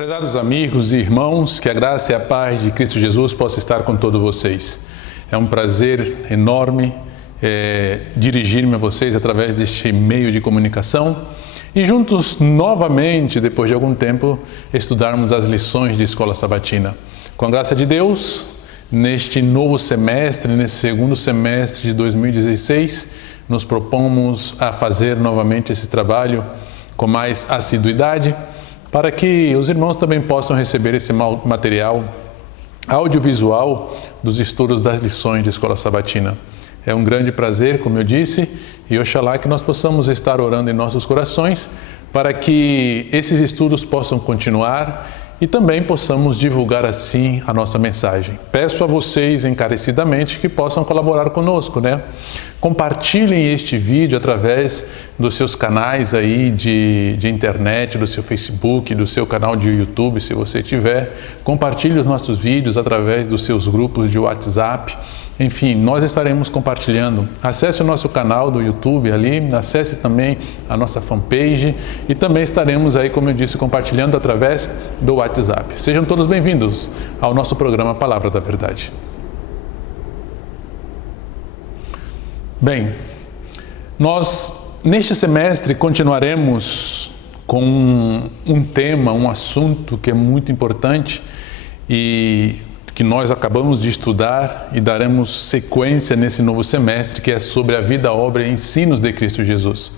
Prezados amigos e irmãos, que a graça e a paz de Cristo Jesus possa estar com todos vocês. É um prazer enorme dirigir-me a vocês através deste meio de comunicação e juntos novamente, depois de algum tempo, estudarmos as lições de Escola Sabatina. Com a graça de Deus, neste novo semestre, nesse segundo semestre de 2016, nos propomos a fazer novamente esse trabalho com mais assiduidade, para que os irmãos também possam receber esse material audiovisual dos estudos das lições de Escola Sabatina. É um grande prazer, como eu disse, e oxalá que nós possamos estar orando em nossos corações para que esses estudos possam continuar e também possamos divulgar assim a nossa mensagem. Peço a vocês encarecidamente que possam colaborar conosco, né? Compartilhem este vídeo através dos seus canais aí de internet, do seu Facebook, do seu canal de YouTube, se você tiver. Compartilhe os nossos vídeos através dos seus grupos de WhatsApp. Enfim, nós estaremos compartilhando. Acesse o nosso canal do YouTube ali, acesse também a nossa fanpage e também estaremos aí, como eu disse, compartilhando através do WhatsApp. Sejam todos bem-vindos ao nosso programa Palavra da Verdade. Bem, nós neste semestre continuaremos com um tema, um assunto que é muito importante e que nós acabamos de estudar e daremos sequência nesse novo semestre, que é sobre a vida, obra e ensinos de Cristo Jesus.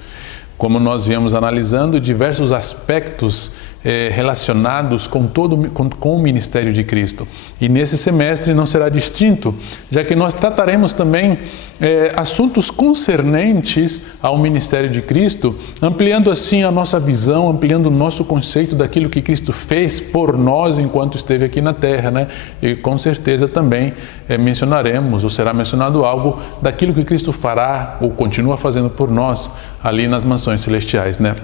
Como nós viemos analisando diversos aspectos relacionados com o ministério de Cristo. E nesse semestre não será distinto, já que nós trataremos também assuntos concernentes ao ministério de Cristo, ampliando assim a nossa visão, ampliando o nosso conceito daquilo que Cristo fez por nós enquanto esteve aqui na Terra, né? E com certeza também mencionaremos, ou será mencionado algo daquilo que Cristo fará ou continua fazendo por nós ali nas mansões celestiais, né?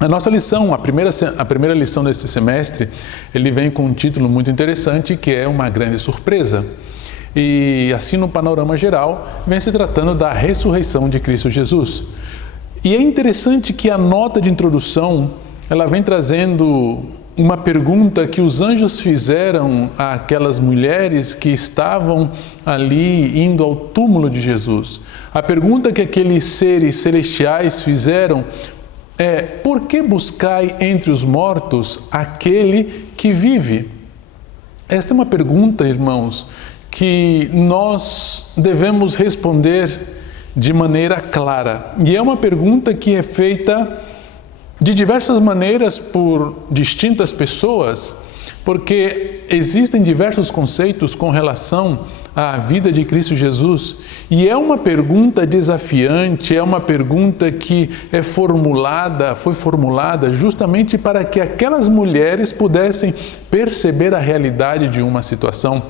A nossa lição, a primeira lição desse semestre, ele vem com um título muito interessante, que é uma grande surpresa. E assim, no panorama geral, vem se tratando da ressurreição de Cristo Jesus. E é interessante que a nota de introdução, ela vem trazendo uma pergunta que os anjos fizeram àquelas mulheres que estavam ali indo ao túmulo de Jesus. A pergunta que aqueles seres celestiais fizeram é: por que buscai entre os mortos aquele que vive? Esta é uma pergunta, irmãos, que nós devemos responder de maneira clara. E é uma pergunta que é feita de diversas maneiras por distintas pessoas, porque existem diversos conceitos com relação à vida de Cristo Jesus. E é uma pergunta desafiante, é uma pergunta que foi formulada justamente para que aquelas mulheres pudessem perceber a realidade de uma situação.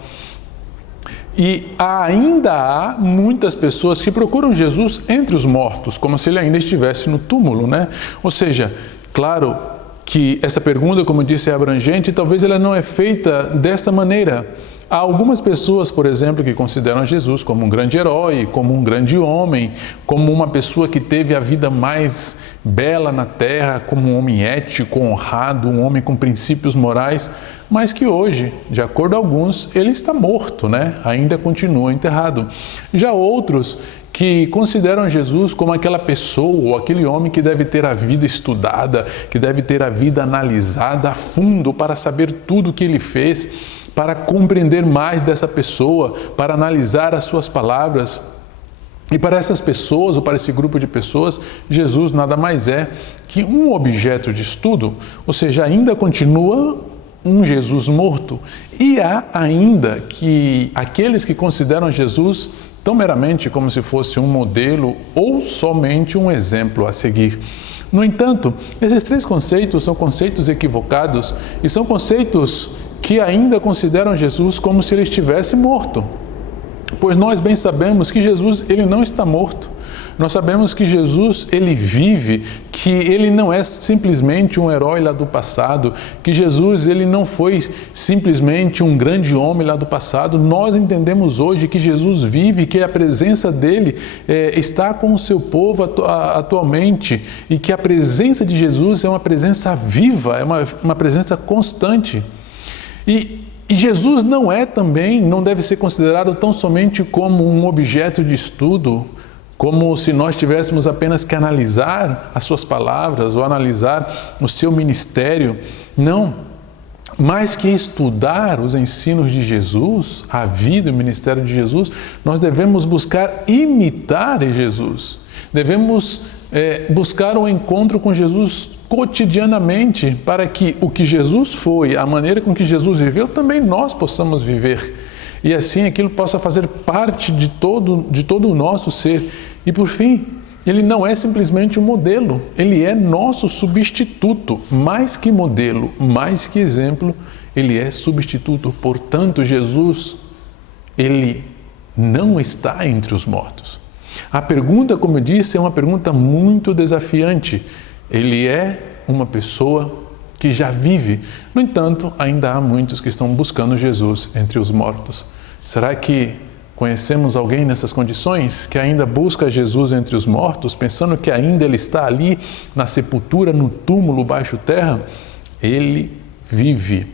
E ainda há muitas pessoas que procuram Jesus entre os mortos, como se ele ainda estivesse no túmulo, né? Ou seja, claro que essa pergunta, como eu disse, é abrangente e talvez ela não é feita dessa maneira. Há algumas pessoas, por exemplo, que consideram Jesus como um grande herói, como um grande homem, como uma pessoa que teve a vida mais bela na terra, como um homem ético, honrado, um homem com princípios morais, mas que hoje, de acordo com alguns, ele está morto, né? Ainda continua enterrado. Já outros que consideram Jesus como aquela pessoa ou aquele homem que deve ter a vida estudada, que deve ter a vida analisada a fundo para saber tudo o que ele fez, para compreender mais dessa pessoa, para analisar as suas palavras. E para essas pessoas, ou para esse grupo de pessoas, Jesus nada mais é que um objeto de estudo, ou seja, ainda continua um Jesus morto. E há ainda que aqueles que consideram Jesus tão meramente como se fosse um modelo ou somente um exemplo a seguir. No entanto, esses três conceitos são conceitos equivocados e são conceitos que ainda consideram Jesus como se ele estivesse morto. Pois nós bem sabemos que Jesus ele não está morto. Nós sabemos que Jesus, ele vive, que ele não é simplesmente um herói lá do passado, que Jesus, ele não foi simplesmente um grande homem lá do passado. Nós entendemos hoje que Jesus vive, que a presença dele está com o seu povo atualmente, e que a presença de Jesus é uma presença viva, é uma presença constante. E Jesus não deve ser considerado tão somente como um objeto de estudo, como se nós tivéssemos apenas que analisar as suas palavras ou analisar o seu ministério. Não, mais que estudar os ensinos de Jesus, a vida e o ministério de Jesus, nós devemos buscar imitar Jesus. Devemos buscar um encontro com Jesus cotidianamente, para que o que Jesus foi, a maneira com que Jesus viveu, também nós possamos viver. E assim aquilo possa fazer parte de todo o nosso ser. E por fim, ele não é simplesmente um modelo, ele é nosso substituto. Mais que modelo, mais que exemplo, ele é substituto. Portanto, Jesus, ele não está entre os mortos. A pergunta, como eu disse, é uma pergunta muito desafiante. Ele é uma pessoa que já vive. No entanto, ainda há muitos que estão buscando Jesus entre os mortos. Será que conhecemos alguém nessas condições, que ainda busca Jesus entre os mortos, pensando que ainda ele está ali na sepultura, no túmulo baixo terra? Ele vive.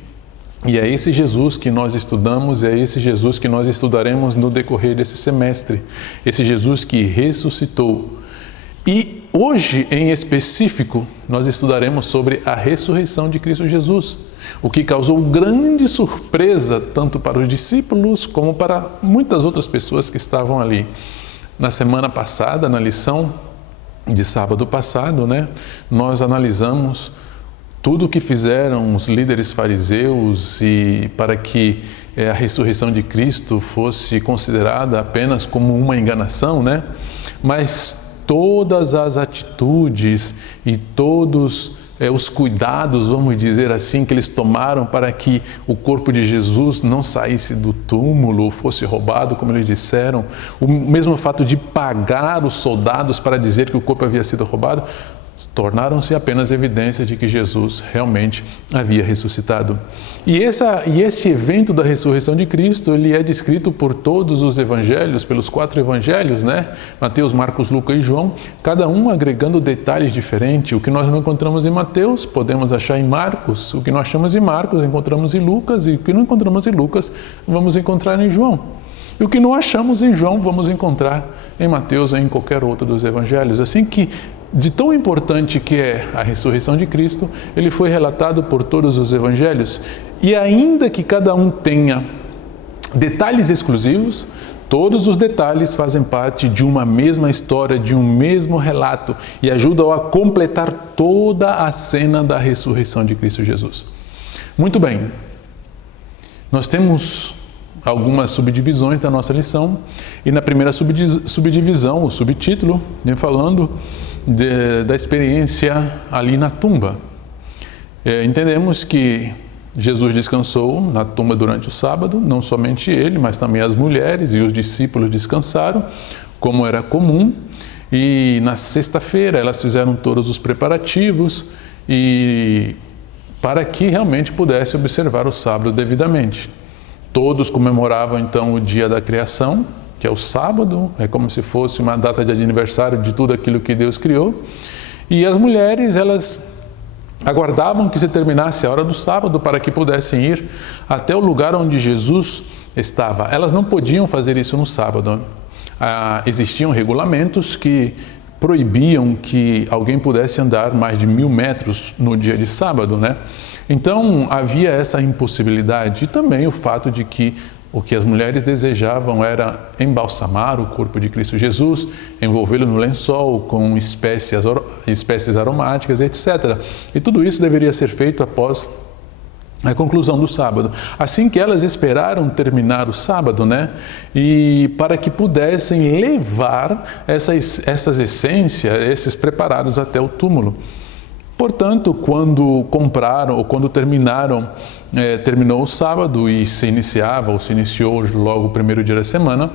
E é esse Jesus que nós estudamos, é esse Jesus que nós estudaremos no decorrer desse semestre. Esse Jesus que ressuscitou. E hoje, em específico, nós estudaremos sobre a ressurreição de Cristo Jesus, o que causou grande surpresa tanto para os discípulos como para muitas outras pessoas que estavam ali. Na semana passada, na lição de sábado passado, nós analisamos tudo o que fizeram os líderes fariseus e para que a ressurreição de Cristo fosse considerada apenas como uma enganação, Mas todas as atitudes e todos os cuidados, vamos dizer assim, que eles tomaram para que o corpo de Jesus não saísse do túmulo ou fosse roubado, como eles disseram, o mesmo fato de pagar os soldados para dizer que o corpo havia sido roubado, tornaram-se apenas evidência de que Jesus realmente havia ressuscitado. E este evento da ressurreição de Cristo, ele é descrito por todos os evangelhos, pelos 4 evangelhos, Mateus, Marcos, Lucas e João, cada um agregando detalhes diferentes. O que nós não encontramos em Mateus, podemos achar em Marcos. O que nós achamos em Marcos, encontramos em Lucas. E o que não encontramos em Lucas, vamos encontrar em João. E o que não achamos em João, vamos encontrar em Mateus ou em qualquer outro dos evangelhos. Assim que, de tão importante que é a ressurreição de Cristo, ele foi relatado por todos os evangelhos. E ainda que cada um tenha detalhes exclusivos, todos os detalhes fazem parte de uma mesma história, de um mesmo relato e ajudam a completar toda a cena da ressurreição de Cristo Jesus. Muito bem, nós temos algumas subdivisões da nossa lição e na primeira subdivisão, o subtítulo, vem falando da experiência ali na tumba. Entendemos que Jesus descansou na tumba durante o sábado, não somente ele, mas também as mulheres e os discípulos descansaram, como era comum, e na sexta-feira elas fizeram todos os preparativos e para que realmente pudesse observar o sábado devidamente. Todos comemoravam então o dia da criação, que é o sábado, é como se fosse uma data de aniversário de tudo aquilo que Deus criou. E as mulheres, elas aguardavam que se terminasse a hora do sábado para que pudessem ir até o lugar onde Jesus estava. Elas não podiam fazer isso no sábado. Existiam regulamentos que proibiam que alguém pudesse andar mais de 1000 metros no dia de sábado, Então, havia essa impossibilidade e também o fato de que o que as mulheres desejavam era embalsamar o corpo de Cristo Jesus, envolvê-lo no lençol com espécies aromáticas, etc. E tudo isso deveria ser feito após a conclusão do sábado. Assim que elas esperaram terminar o sábado, E para que pudessem levar essas essências, esses preparados até o túmulo. Portanto, quando compraram ou quando terminou o sábado e se iniciou logo o primeiro dia da semana,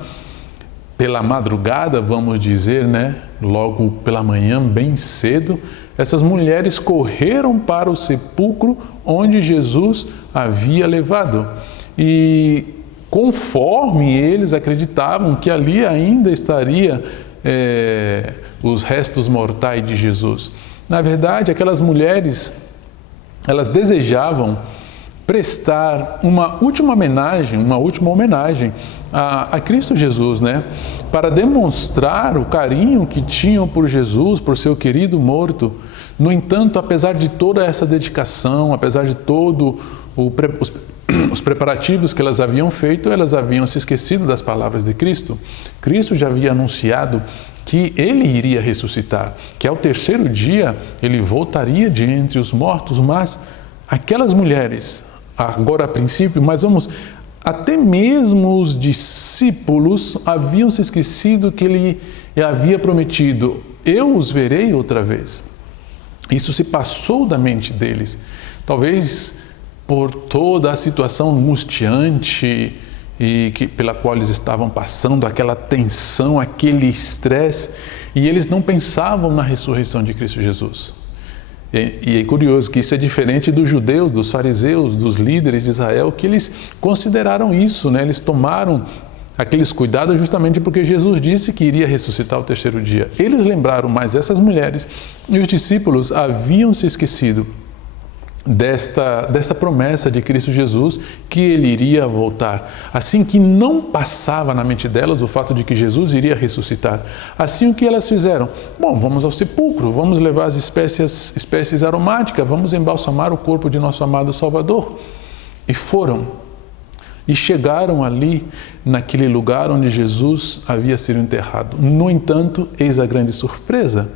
pela madrugada, vamos dizer, né? Logo pela manhã, bem cedo, essas mulheres correram para o sepulcro onde Jesus havia levado. E conforme eles acreditavam que ali ainda estaria os restos mortais de Jesus. Na verdade, aquelas mulheres, elas desejavam prestar uma última homenagem a Cristo Jesus, né? Para demonstrar o carinho que tinham por Jesus, por seu querido morto. No entanto, apesar de toda essa dedicação, apesar de todo os preparativos que elas haviam feito, elas haviam se esquecido das palavras de Cristo. Cristo já havia anunciado que ele iria ressuscitar, que ao terceiro dia ele voltaria de entre os mortos, mas aquelas mulheres, agora a princípio, mas até mesmo os discípulos haviam se esquecido que ele havia prometido: eu os verei outra vez. Isso se passou da mente deles, talvez por toda a situação angustiante pela qual eles estavam passando, aquela tensão, aquele estresse, e eles não pensavam na ressurreição de Cristo Jesus. E é curioso que isso é diferente dos judeus, dos fariseus, dos líderes de Israel, que eles consideraram isso, né? Eles tomaram aqueles cuidados justamente porque Jesus disse que iria ressuscitar ao terceiro dia. Eles lembraram, mas essas mulheres e os discípulos haviam se esquecido desta promessa de Cristo Jesus, que ele iria voltar. Assim que não passava na mente delas o fato de que Jesus iria ressuscitar. Assim o que elas fizeram? Bom, vamos ao sepulcro, vamos levar as espécies aromáticas, vamos embalsamar o corpo de nosso amado Salvador. E foram. E chegaram ali, naquele lugar onde Jesus havia sido enterrado. No entanto, eis a grande surpresa.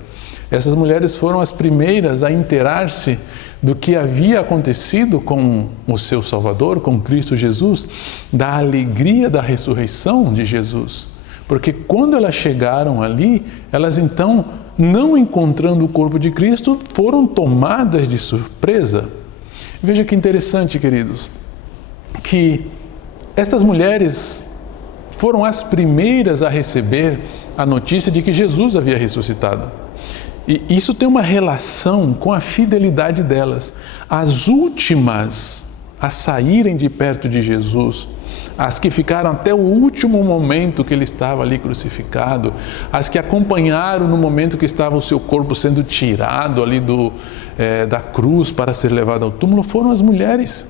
Essas mulheres foram as primeiras a inteirar-se do que havia acontecido com o seu Salvador, com Cristo Jesus, da alegria da ressurreição de Jesus. Porque quando elas chegaram ali, elas então, não encontrando o corpo de Cristo, foram tomadas de surpresa. Veja que interessante, queridos, que estas mulheres foram as primeiras a receber a notícia de que Jesus havia ressuscitado. E isso tem uma relação com a fidelidade delas. As últimas a saírem de perto de Jesus, as que ficaram até o último momento que ele estava ali crucificado, as que acompanharam no momento que estava o seu corpo sendo tirado ali da cruz para ser levado ao túmulo, foram as mulheres.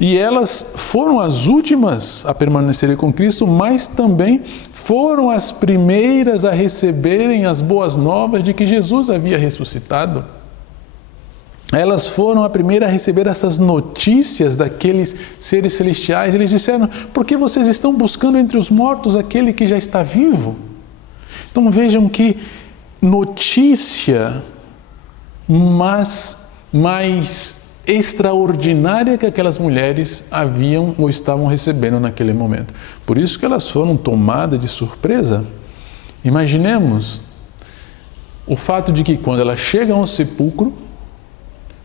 E elas foram as últimas a permanecerem com Cristo, mas também foram as primeiras a receberem as boas novas de que Jesus havia ressuscitado. Elas foram a primeira a receber essas notícias daqueles seres celestiais. Eles disseram: por que vocês estão buscando entre os mortos aquele que já está vivo? Então vejam que notícia mais extraordinária que aquelas mulheres haviam ou estavam recebendo naquele momento. Por isso que elas foram tomadas de surpresa. Imaginemos o fato de que quando elas chegam ao sepulcro,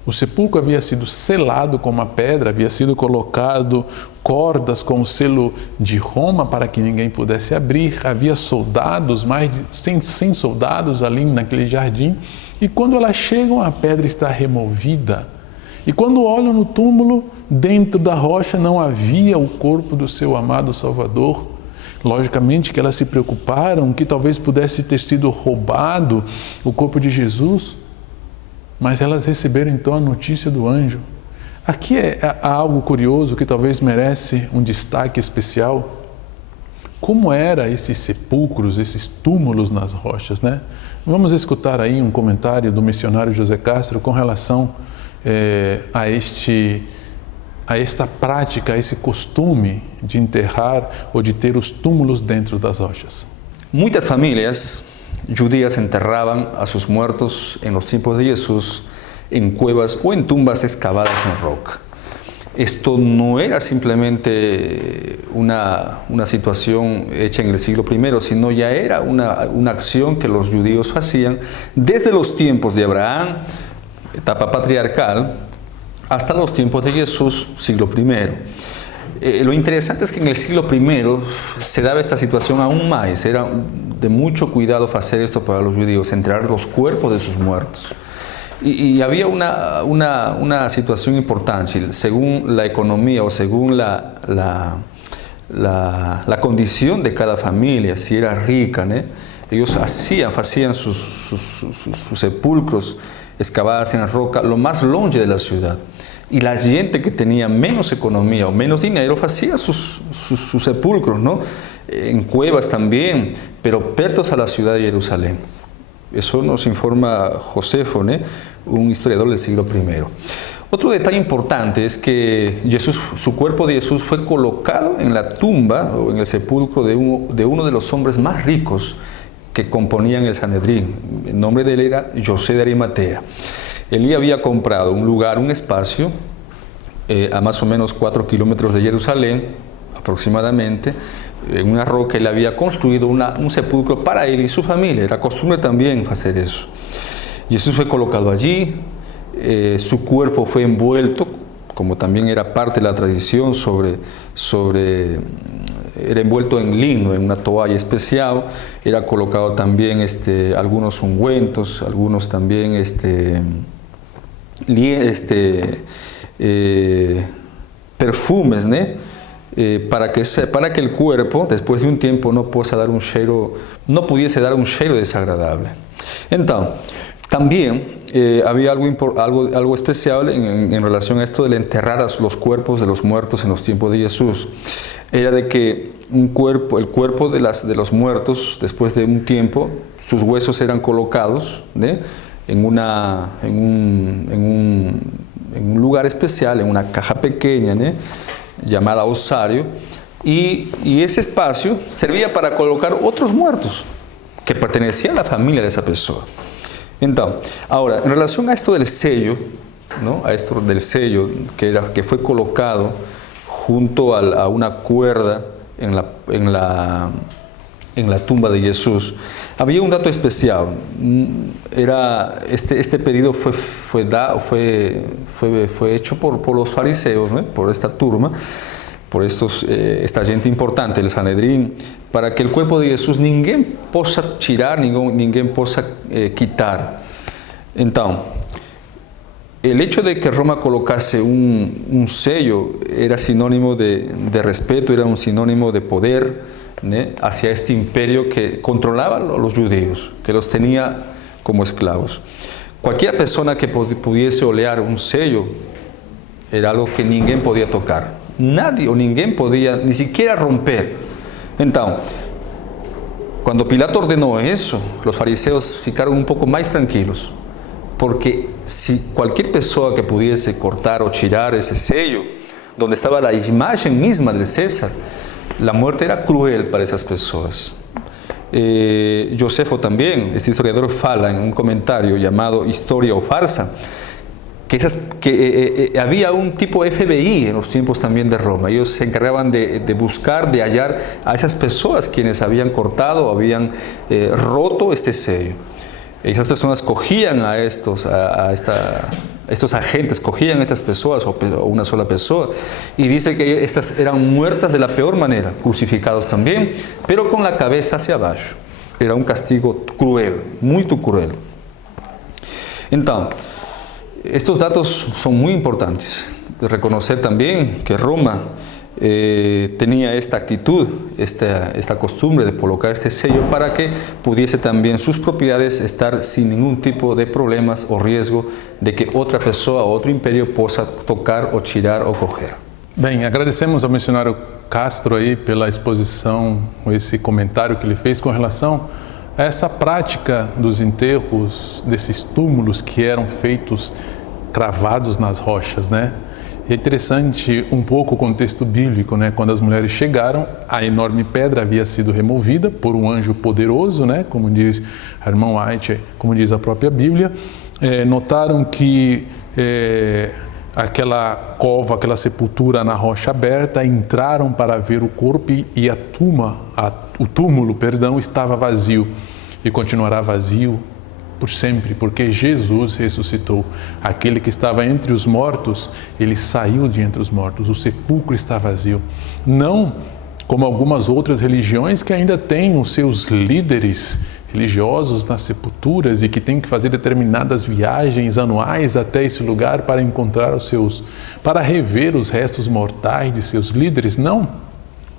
o sepulcro havia sido selado com uma pedra, havia sido colocado cordas com o selo de Roma para que ninguém pudesse abrir, havia soldados, mais de 100 soldados ali naquele jardim, e quando elas chegam, a pedra está removida. E quando olham no túmulo, dentro da rocha não havia o corpo do seu amado Salvador. Logicamente que elas se preocuparam que talvez pudesse ter sido roubado o corpo de Jesus, mas elas receberam então a notícia do anjo. Aqui há algo curioso que talvez merece um destaque especial. Como eram esses sepulcros, esses túmulos nas rochas, né? Vamos escutar aí um comentário do missionário José Castro com relação a esta prática, a esse costume de enterrar ou de ter os túmulos dentro das rochas. Muitas famílias judías enterraban a sus muertos en los tiempos de Jesús en cuevas o en tumbas excavadas en roca. Esto no era simplemente una situación hecha en el siglo I, sino ya era una acción que los judíos hacían desde los tiempos de Abraham, etapa patriarcal, hasta los tiempos de Jesús, siglo I. Lo interesante es que en el siglo I se daba esta situación aún más. Era de mucho cuidado hacer esto para los judíos, enterrar los cuerpos de sus muertos. Y había una situación importante. Según la economía o según la condición de cada familia, si era rica, ¿no? Ellos hacían sus sepulcros excavadas en roca lo más longe de la ciudad. Y la gente que tenía menos economía o menos dinero hacía sus sepulcros, ¿no? En cuevas también, pero pertos a la ciudad de Jerusalén. Eso nos informa Josefo, ¿no? Un historiador del siglo I. Otro detalle importante es que su cuerpo de Jesús fue colocado en la tumba o en el sepulcro de uno de los hombres más ricos que componían el Sanedrín. El nombre de él era José de Arimatea. Él había comprado un lugar, un espacio, a más o menos 4 kilómetros de Jerusalén, aproximadamente. En una roca él había construido un sepulcro para él y su familia. Era costumbre también hacer eso. Jesús fue colocado allí, su cuerpo fue envuelto, como también era parte de la tradición, era envuelto en lino, en una toalla especial. Era colocado también algunos ungüentos, algunos también perfumes, ¿no? Para que el cuerpo, después de un tiempo, no pudiese dar un cheiro desagradable. Entonces, también había algo especial en relación a esto del enterrar los cuerpos de los muertos en los tiempos de Jesús. Era de que el cuerpo de los muertos, después de un tiempo, sus huesos eran colocados, ¿no? en un lugar especial, en una caja pequeña, ¿no? Llamada osario, y ese espacio servía para colocar otros muertos que pertenecían a la familia de esa persona. Entonces, ahora, en relación a esto del sello, ¿no? A esto del sello que fue colocado junto a una cuerda en la tumba de Jesús, había un dato especial. Era este pedido fue hecho por los fariseos, ¿no? Por esta turma, por esta gente importante, el Sanedrín, para que el cuerpo de Jesús ninguém possa tirar, ninguém possa quitar. Entonces, el hecho de que Roma colocase un sello era sinónimo de respeto, era un sinónimo de poder, ¿no? Hacia este imperio que controlaba a los judíos, que los tenía como esclavos. Cualquier persona que pudiese olear un sello era algo que ninguém podía tocar. Nadie o ninguém podía ni siquiera romper. Entonces, cuando Pilato ordenó eso, los fariseos ficaron un poco más tranquilos, porque si cualquier persona que pudiese cortar o tirar ese sello, donde estaba la imagen misma del César, la muerte era cruel para esas personas. Josefo también, este historiador, fala en un comentario llamado Historia o Farsa, que había un tipo FBI en los tiempos también de Roma. Ellos se encargaban de buscar, de hallar a esas personas quienes habían cortado o habían roto este sello. Esas personas cogían a estos agentes, cogían a estas personas o una sola persona, y dice que estas eran muertas de la peor manera, crucificados también, pero con la cabeza hacia abajo. Era un castigo cruel, muy cruel. Entonces, estos datos son muy importantes. De reconocer también que Roma tenía esta actitud, esta costumbre de colocar este sello para que pudiese también sus propiedades estar sin ningún tipo de problemas o riesgo de que otra persona o otro imperio possa tocar ou tirar ou coger. Bem, agradecemos ao missionário Castro aí pela exposição, esse comentário que ele fez com relação a essa prática dos enterros, desses túmulos que eram feitos cravados nas rochas, né? E é interessante um pouco o contexto bíblico, né? Quando as mulheres chegaram, a enorme pedra havia sido removida por um anjo poderoso, né? Como diz a irmã White, como diz a própria Bíblia. Notaram que aquela cova, aquela sepultura na rocha aberta, entraram para ver o corpo e o túmulo, estava vazio e continuará vazio por sempre, porque Jesus ressuscitou. Aquele que estava entre os mortos, ele saiu de entre os mortos, o sepulcro está vazio. Não como algumas outras religiões que ainda têm os seus líderes religiosos nas sepulturas e que têm que fazer determinadas viagens anuais até esse lugar para encontrar para rever os restos mortais de seus líderes. Não.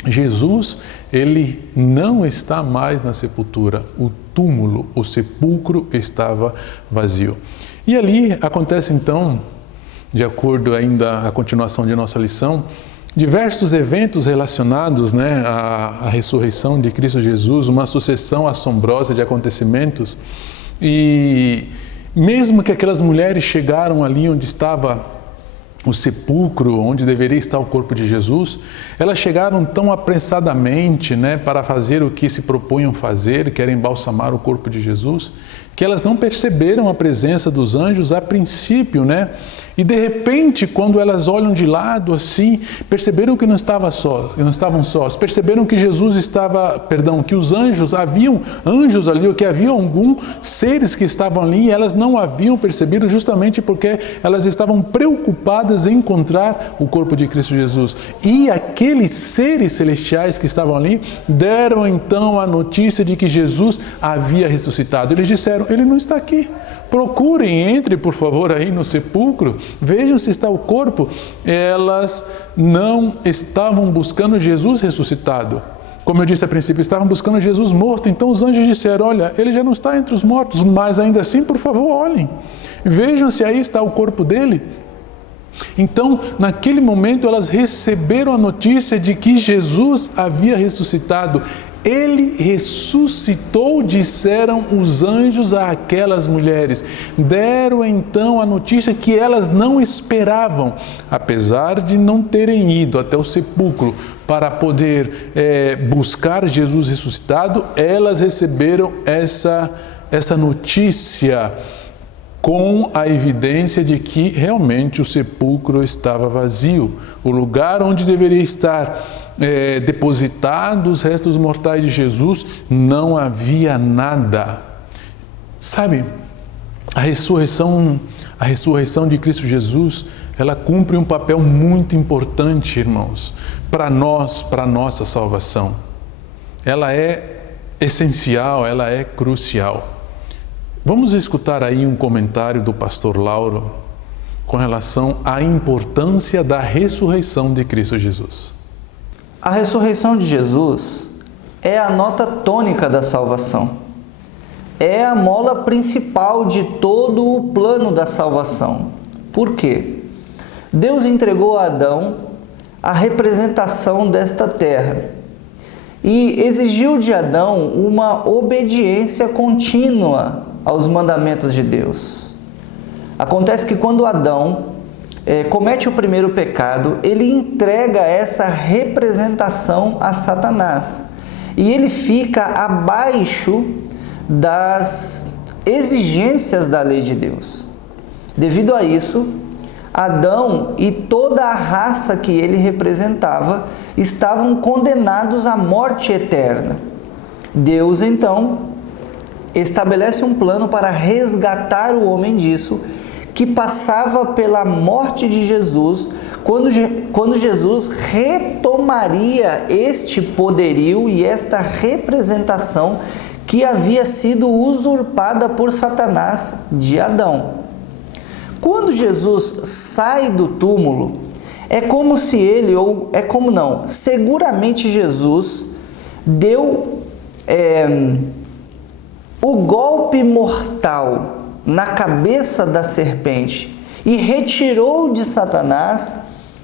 Jesus, ele não está mais na sepultura. O túmulo, o sepulcro estava vazio. E ali acontece então, de acordo ainda à continuação de nossa lição, diversos eventos relacionados, à ressurreição de Cristo Jesus, uma sucessão assombrosa de acontecimentos. E mesmo que aquelas mulheres chegaram ali onde estava o sepulcro, onde deveria estar o corpo de Jesus, elas chegaram tão apressadamente, para fazer o que se propunham fazer, que era embalsamar o corpo de Jesus, que elas não perceberam a presença dos anjos a princípio, E de repente, quando elas olham de lado assim, perceberam que não estavam sós, perceberam que que os anjos, haviam anjos ali, ou que havia alguns seres que estavam ali, e elas não haviam percebido justamente porque elas estavam preocupadas em encontrar o corpo de Cristo Jesus. E aqueles seres celestiais que estavam ali deram então a notícia de que Jesus havia ressuscitado. Eles disseram: ele não está aqui. Procurem, entre por favor aí no sepulcro, vejam se está o corpo. Elas não estavam buscando Jesus ressuscitado. Como eu disse a princípio, estavam buscando Jesus morto. Então os anjos disseram: olha, ele já não está entre os mortos, mas ainda assim, por favor, olhem. Vejam se aí está o corpo dele. Então, naquele momento, elas receberam a notícia de que Jesus havia ressuscitado. Ele ressuscitou, disseram os anjos àquelas mulheres. Deram então a notícia que elas não esperavam, apesar de não terem ido até o sepulcro para poder buscar Jesus ressuscitado. Elas receberam essa notícia com a evidência de que realmente o sepulcro estava vazio. O lugar onde deveria estar depositados os restos mortais de Jesus, não havia nada. Sabe, a ressurreição de Cristo Jesus, ela cumpre um papel muito importante, irmãos, para nós, para a nossa salvação. Ela é essencial, ela é crucial. Vamos escutar aí um comentário do pastor Lauro com relação à importância da ressurreição de Cristo Jesus. A ressurreição de Jesus é a nota tônica da salvação. É a mola principal de todo o plano da salvação. Por quê? Deus entregou a Adão a representação desta terra e exigiu de Adão uma obediência contínua aos mandamentos de Deus. Acontece que quando Adão comete o primeiro pecado, ele entrega essa representação a Satanás e ele fica abaixo das exigências da lei de Deus. Devido a isso, Adão e toda a raça que ele representava estavam condenados à morte eterna. Deus então estabelece um plano para resgatar o homem disso, que passava pela morte de Jesus, quando Jesus retomaria este poderio e esta representação que havia sido usurpada por Satanás de Adão. Quando Jesus sai do túmulo, seguramente Jesus deu o golpe mortal na cabeça da serpente e retirou de Satanás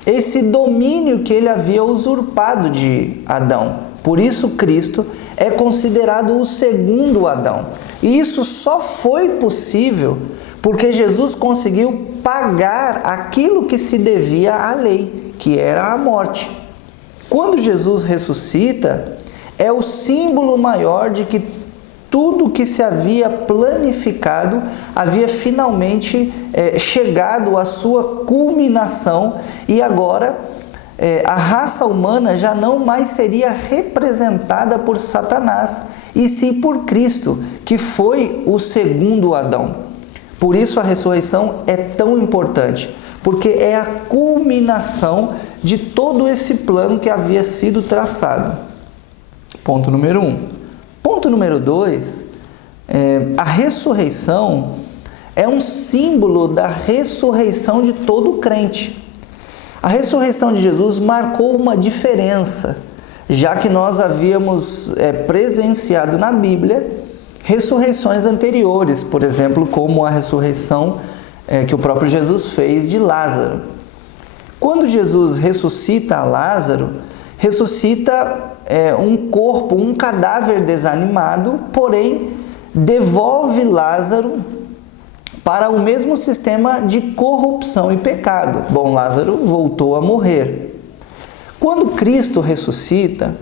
esse domínio que ele havia usurpado de Adão. Por isso Cristo é considerado o segundo Adão. E isso só foi possível porque Jesus conseguiu pagar aquilo que se devia à lei, que era a morte. Quando Jesus ressuscita, é o símbolo maior de que tudo que se havia planificado havia finalmente chegado à sua culminação e agora a raça humana já não mais seria representada por Satanás, e sim por Cristo, que foi o segundo Adão. Por isso a ressurreição é tão importante, porque é a culminação de todo esse plano que havia sido traçado. Ponto número 1. Ponto número 2, a ressurreição é um símbolo da ressurreição de todo crente. A ressurreição de Jesus marcou uma diferença, já que nós havíamos presenciado na Bíblia ressurreições anteriores, por exemplo, como a ressurreição que o próprio Jesus fez de Lázaro. Quando Jesus ressuscita Lázaro, ressuscita um corpo, um cadáver desanimado, porém devolve Lázaro para o mesmo sistema de corrupção e pecado. Bom, Lázaro voltou a morrer. Quando Cristo ressuscita,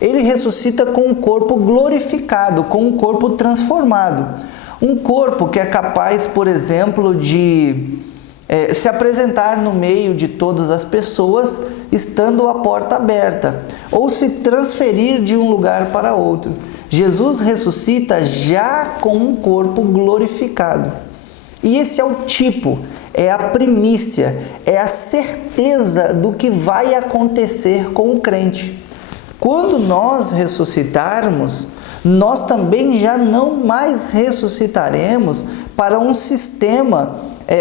ele ressuscita com um corpo glorificado, com um corpo transformado. Um corpo que é capaz, por exemplo, de se apresentar no meio de todas as pessoas, estando a porta aberta, ou se transferir de um lugar para outro. Jesus ressuscita já com um corpo glorificado. E esse é o tipo, é a primícia, é a certeza do que vai acontecer com o crente. Quando nós ressuscitarmos, nós também já não mais ressuscitaremos para um sistema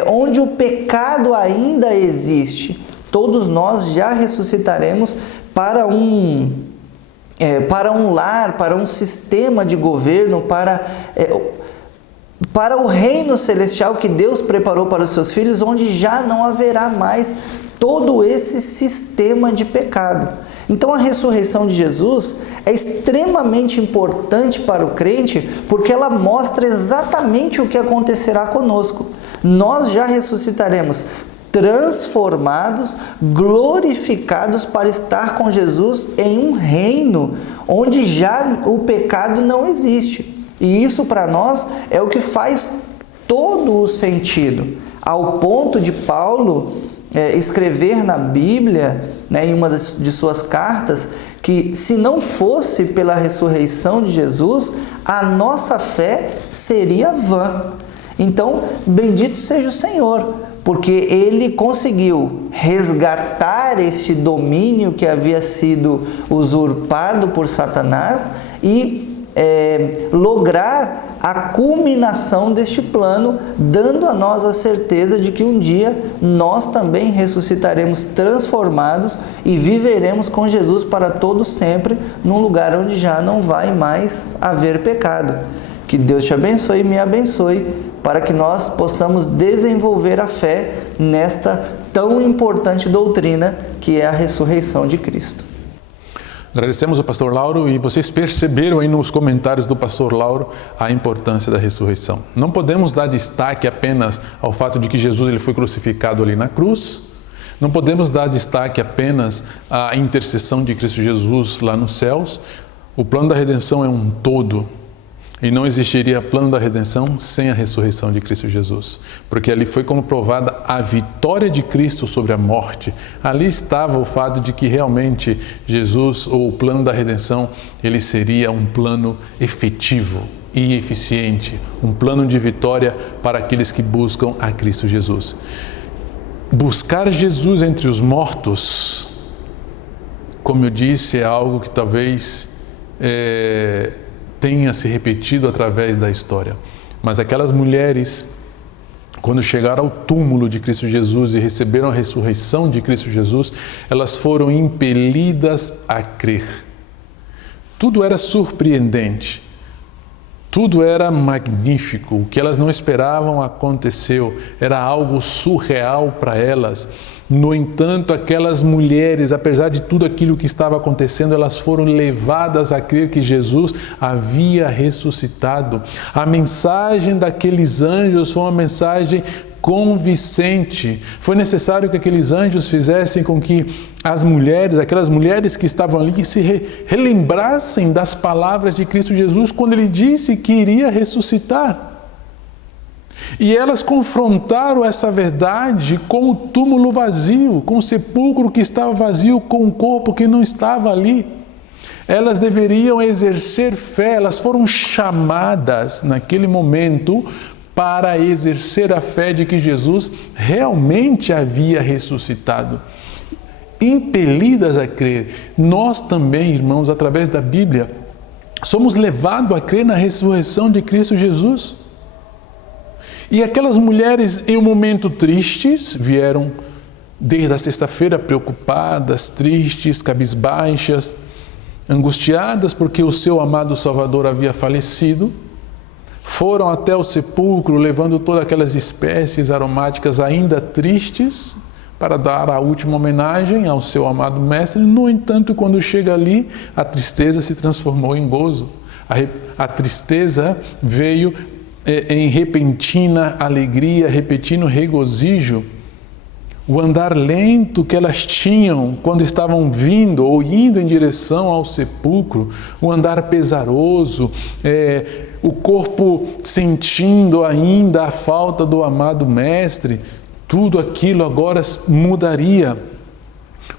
onde o pecado ainda existe. Todos nós já ressuscitaremos para um lar, para um sistema de governo, para o reino celestial que Deus preparou para os seus filhos, onde já não haverá mais todo esse sistema de pecado. Então a ressurreição de Jesus é extremamente importante para o crente, porque ela mostra exatamente o que acontecerá conosco. Nós já ressuscitaremos transformados, glorificados para estar com Jesus em um reino onde já o pecado não existe. E isso para nós é o que faz todo o sentido, ao ponto de Paulo escrever na Bíblia, em uma de suas cartas, que se não fosse pela ressurreição de Jesus, a nossa fé seria vã. Então, bendito seja o Senhor, porque Ele conseguiu resgatar esse domínio que havia sido usurpado por Satanás e lograr a culminação deste plano, dando a nós a certeza de que um dia nós também ressuscitaremos transformados e viveremos com Jesus para todo sempre, num lugar onde já não vai mais haver pecado. Que Deus te abençoe e me abençoe, para que nós possamos desenvolver a fé nesta tão importante doutrina que é a ressurreição de Cristo. Agradecemos ao pastor Lauro, e vocês perceberam aí nos comentários do pastor Lauro a importância da ressurreição. Não podemos dar destaque apenas ao fato de que Jesus ele foi crucificado ali na cruz. Não podemos dar destaque apenas à intercessão de Cristo Jesus lá nos céus. O plano da redenção é um todo. E não existiria plano da redenção sem a ressurreição de Cristo Jesus, porque ali foi comprovada a vitória de Cristo sobre a morte. Ali estava o fato de que realmente Jesus, ou o plano da redenção, ele seria um plano efetivo e eficiente, um plano de vitória para aqueles que buscam a Cristo Jesus. Buscar Jesus entre os mortos, como eu disse, é algo que talvez tenha se repetido através da história. Mas aquelas mulheres, quando chegaram ao túmulo de Cristo Jesus e receberam a ressurreição de Cristo Jesus, elas foram impelidas a crer. Tudo era surpreendente, tudo era magnífico, o que elas não esperavam aconteceu, era algo surreal para elas. No entanto, aquelas mulheres, apesar de tudo aquilo que estava acontecendo, elas foram levadas a crer que Jesus havia ressuscitado. A mensagem daqueles anjos foi uma mensagem convincente. Foi necessário que aqueles anjos fizessem com que as mulheres, aquelas mulheres que estavam ali, se relembrassem das palavras de Cristo Jesus quando Ele disse que iria ressuscitar. E elas confrontaram essa verdade com o túmulo vazio, com o sepulcro que estava vazio, com o corpo que não estava ali. Elas deveriam exercer fé, elas foram chamadas naquele momento para exercer a fé de que Jesus realmente havia ressuscitado. Impelidas a crer. Nós também, irmãos, através da Bíblia, somos levados a crer na ressurreição de Cristo Jesus. E aquelas mulheres, em um momento tristes, vieram desde a sexta-feira preocupadas, tristes, cabisbaixas, angustiadas porque o seu amado Salvador havia falecido, foram até o sepulcro levando todas aquelas espécies aromáticas ainda tristes para dar a última homenagem ao seu amado Mestre. No entanto, quando chega ali, a tristeza se transformou em gozo. A tristeza veio em repentina alegria, repentino regozijo. O andar lento que elas tinham quando estavam vindo ou indo em direção ao sepulcro, o andar pesaroso, o corpo sentindo ainda a falta do amado Mestre, tudo aquilo agora mudaria.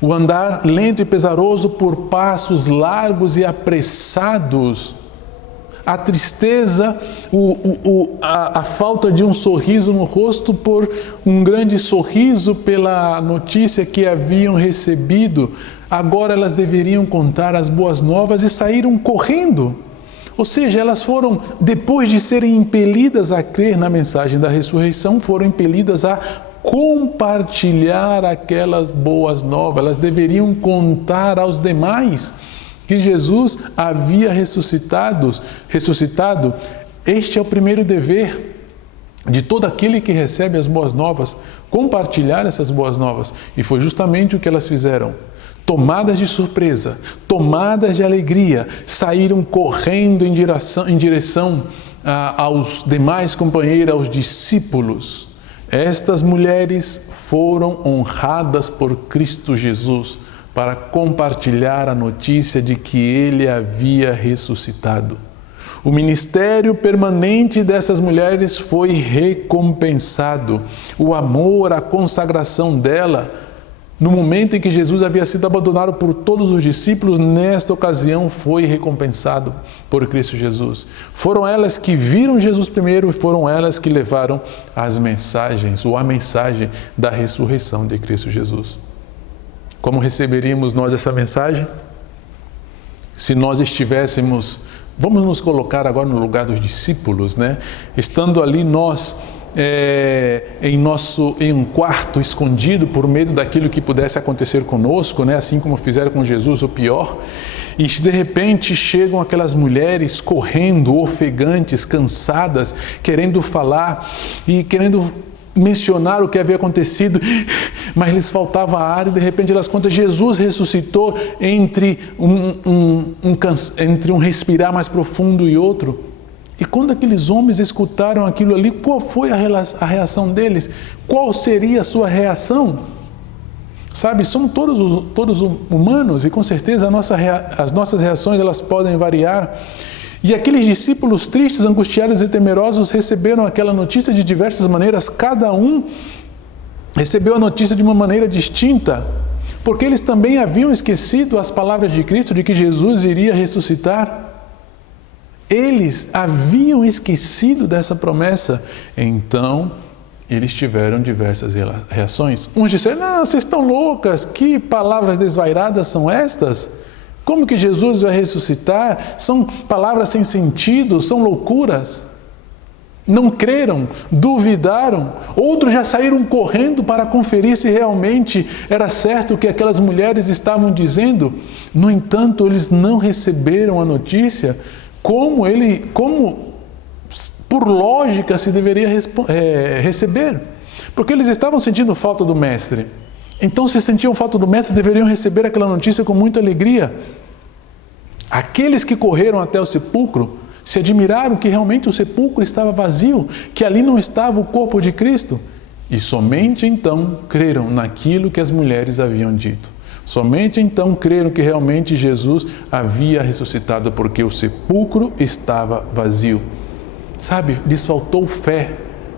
O andar lento e pesaroso por passos largos e apressados. A tristeza, a falta de um sorriso no rosto por um grande sorriso pela notícia que haviam recebido. Agora elas deveriam contar as boas novas e saíram correndo. Ou seja, elas foram, depois de serem impelidas a crer na mensagem da ressurreição, foram impelidas a compartilhar aquelas boas novas. Elas deveriam contar aos demais que Jesus havia ressuscitado. Este é o primeiro dever de todo aquele que recebe as boas novas, compartilhar essas boas novas. E foi justamente o que elas fizeram. Tomadas de surpresa, tomadas de alegria, saíram correndo em direção aos demais companheiros, aos discípulos. Estas mulheres foram honradas por Cristo Jesus para compartilhar a notícia de que Ele havia ressuscitado. O ministério permanente dessas mulheres foi recompensado. O amor, a consagração dela, no momento em que Jesus havia sido abandonado por todos os discípulos, nesta ocasião foi recompensado por Cristo Jesus. Foram elas que viram Jesus primeiro e foram elas que levaram as mensagens, ou a mensagem da ressurreição de Cristo Jesus. Como receberíamos nós essa mensagem? Se nós estivéssemos, vamos nos colocar agora no lugar dos discípulos, né? Estando ali nós em um quarto escondido por medo daquilo que pudesse acontecer conosco, né? Assim como fizeram com Jesus, o pior. E de repente chegam aquelas mulheres correndo, ofegantes, cansadas, querendo falar e querendo mencionar o que havia acontecido, mas lhes faltava ar e de repente elas contam: Jesus ressuscitou entre um respirar mais profundo e outro. E quando aqueles homens escutaram aquilo ali, qual foi a reação deles? Qual seria a sua reação? Sabe, somos todos humanos e com certeza as nossas reações elas podem variar. E aqueles discípulos tristes, angustiados e temerosos receberam aquela notícia de diversas maneiras. Cada um recebeu a notícia de uma maneira distinta, porque eles também haviam esquecido as palavras de Cristo de que Jesus iria ressuscitar. Eles haviam esquecido dessa promessa. Então, eles tiveram diversas reações. Uns disseram: "Não, vocês estão loucas, que palavras desvairadas são estas? Como que Jesus vai ressuscitar? São palavras sem sentido, são loucuras." Não creram, duvidaram. Outros já saíram correndo para conferir se realmente era certo o que aquelas mulheres estavam dizendo. No entanto, eles não receberam a notícia como por lógica se deveria receber. Porque eles estavam sentindo falta do Mestre. Então, se sentiam falta do Mestre, deveriam receber aquela notícia com muita alegria. Aqueles que correram até o sepulcro se admiraram que realmente o sepulcro estava vazio, que ali não estava o corpo de Cristo. E somente então creram naquilo que as mulheres haviam dito. Somente então creram que realmente Jesus havia ressuscitado, porque o sepulcro estava vazio. Sabe, lhes faltou fé.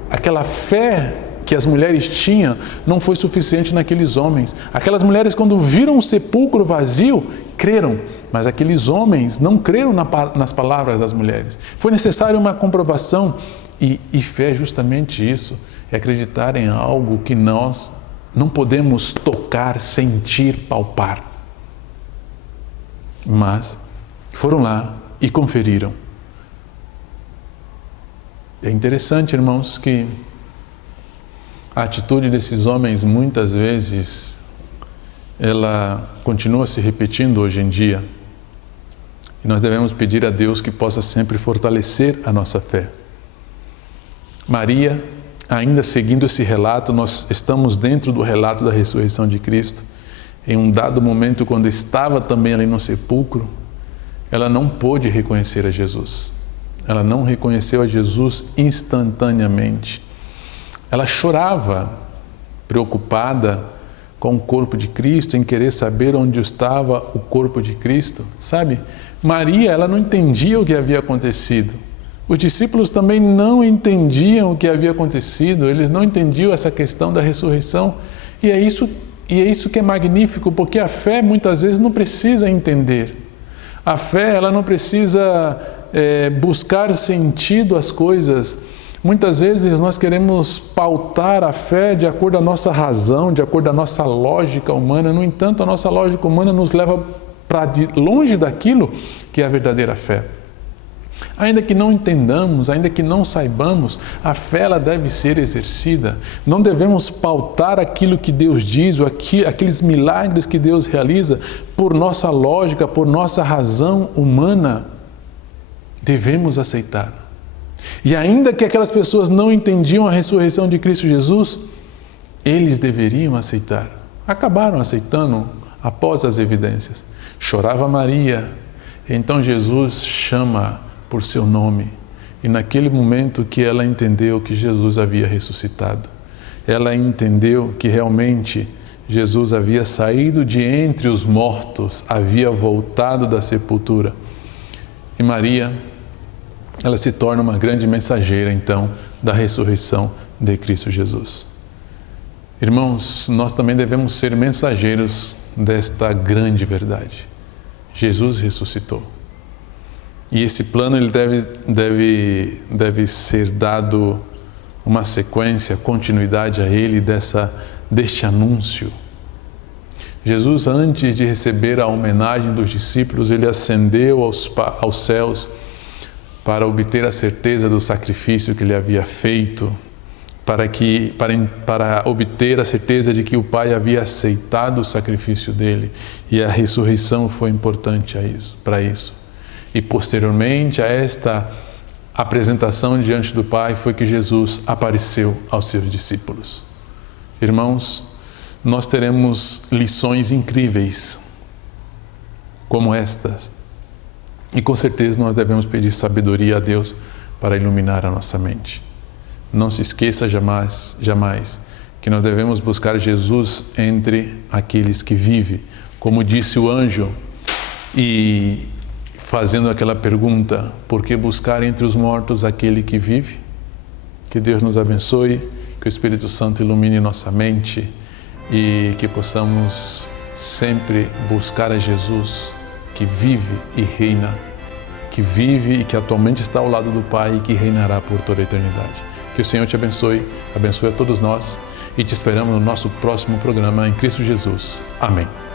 Aquela fé que as mulheres tinham não foi suficiente naqueles homens. Aquelas mulheres, quando viram o sepulcro vazio, creram. mas aqueles homens não creram nas palavras das mulheres. Foi necessária uma comprovação e fé é justamente isso, é acreditar em algo que nós não podemos tocar, sentir, palpar. Mas foram lá e conferiram. É interessante, irmãos, que a atitude desses homens muitas vezes ela continua se repetindo hoje em dia. E nós devemos pedir a Deus que possa sempre fortalecer a nossa fé. Maria, ainda seguindo esse relato, nós estamos dentro do relato da ressurreição de Cristo. Em um dado momento, quando estava também ali no sepulcro, ela não pôde reconhecer a Jesus. Ela não reconheceu a Jesus instantaneamente. Ela chorava, preocupada com o corpo de Cristo, em querer saber onde estava o corpo de Cristo, sabe? Maria, ela não entendia o que havia acontecido. Os discípulos também não entendiam o que havia acontecido, eles não entendiam essa questão da ressurreição. E é isso que é magnífico, porque a fé muitas vezes não precisa entender. A fé, ela não precisa buscar sentido às coisas. Muitas vezes nós queremos pautar a fé de acordo com a nossa razão, de acordo com a nossa lógica humana. No entanto, a nossa lógica humana nos leva para longe daquilo que é a verdadeira fé. Ainda que não entendamos, ainda que não saibamos, a fé ela deve ser exercida. Não devemos pautar aquilo que Deus diz, ou aqueles milagres que Deus realiza, por nossa lógica, por nossa razão humana. Devemos aceitar. E ainda que aquelas pessoas não entendiam a ressurreição de Cristo Jesus, eles deveriam aceitar. Acabaram aceitando após as evidências. Chorava Maria, então Jesus chama por seu nome. E naquele momento que ela entendeu que Jesus havia ressuscitado, ela entendeu que realmente Jesus havia saído de entre os mortos, havia voltado da sepultura. E Maria, ela se torna uma grande mensageira, então, da ressurreição de Cristo Jesus. Irmãos, nós também devemos ser mensageiros desta grande verdade. Jesus ressuscitou. E esse plano ele deve ser dado uma sequência, continuidade a ele deste anúncio. Jesus, antes de receber a homenagem dos discípulos, ele ascendeu aos céus para obter a certeza do sacrifício que ele havia feito, para obter a certeza de que o Pai havia aceitado o sacrifício dele, e a ressurreição foi importante para isso. E posteriormente a esta apresentação diante do Pai foi que Jesus apareceu aos seus discípulos. Irmãos, nós teremos lições incríveis como estas. E com certeza nós devemos pedir sabedoria a Deus para iluminar a nossa mente. Não se esqueça jamais que nós devemos buscar Jesus entre aqueles que vivem, como disse o anjo, e fazendo aquela pergunta: por que buscar entre os mortos aquele que vive? Que Deus nos abençoe, que o Espírito Santo ilumine nossa mente e que possamos sempre buscar a Jesus, que vive e reina, que vive e que atualmente está ao lado do Pai e que reinará por toda a eternidade. Que o Senhor te abençoe a todos nós e te esperamos no nosso próximo programa em Cristo Jesus. Amém.